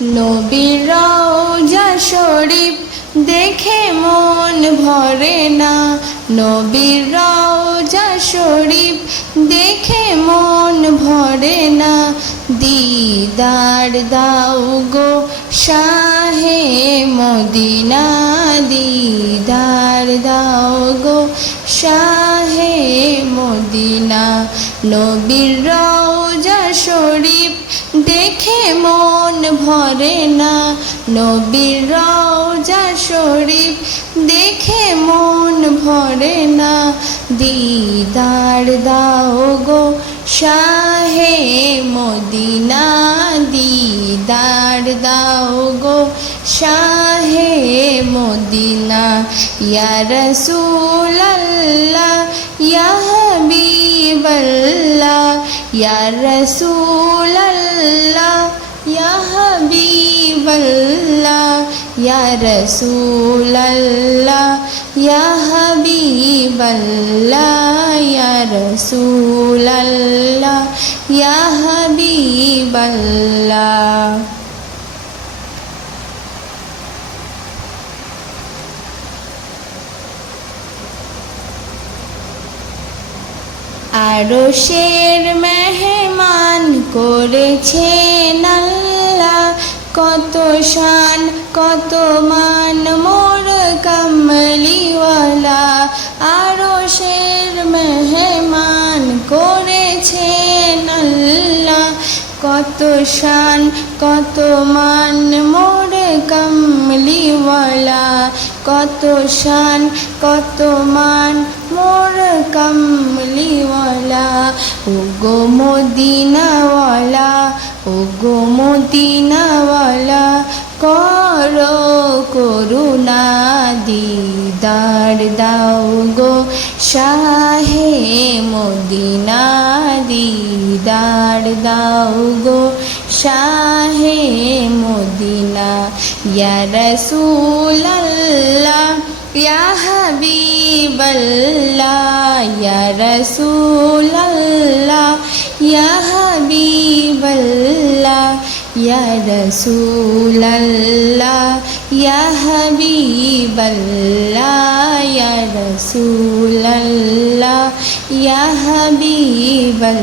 নবীর রওজা শরীফ দেখে মন ভরে না, নবীর রওজা শরীফ দেখে মন ভরে না। দিদার দাও গো শাহে মদিনা, দিদার দাও গো শাহে মদিনা। নবীর রওজা শরীফ দেখে মন ভরে না, নবীর রওজা শরীফ দেখে মন ভরে না। দিদার দাও গো শাহে মদিনা, দিদার দাও গো শাহে মদিনা। ইয়া রাসূলাল্লাহ ইয়া হাবিবাল্লাহ, ইয়া রাসূলাল্লাহ ইয়া হাবিবাল্লাহ, ইয়া রাসূলাল্লাহ ইয়া হাবিবাল্লাহ, ইয়া রাসূলাল্লাহ ইয়া হাবিবাল্লাহ। আরশের মেহমান করেছেন আল্লাহ, কত শান কত মান মোর কামলিওয়ালা। আরশের মেহমান করেছেন আল্লাহ, কত শান কত মান মোর কামলিওয়ালা। কত শান কত মান মোর কামলিওয়ালা। ওগো মদিনাওয়ালা, ওগো মদিনাওয়ালা, করো করুণা। দিদার দাও গো শাহে মদিনা, দিদার দাও গো শাহে মদিনা। ইয়া রাসূলাল্লাহ ইয়া হাবিবাল্লাহ, ইয়া রাসূলাল্লাহ ইয়া হাবিবাল্লাহ, ইয়া রাসূলাল্লাহ ইয়া হাবিবাল্লাহ, ইয়া রাসূলাল্লাহ ইয়া হাবিবাল্লাহ।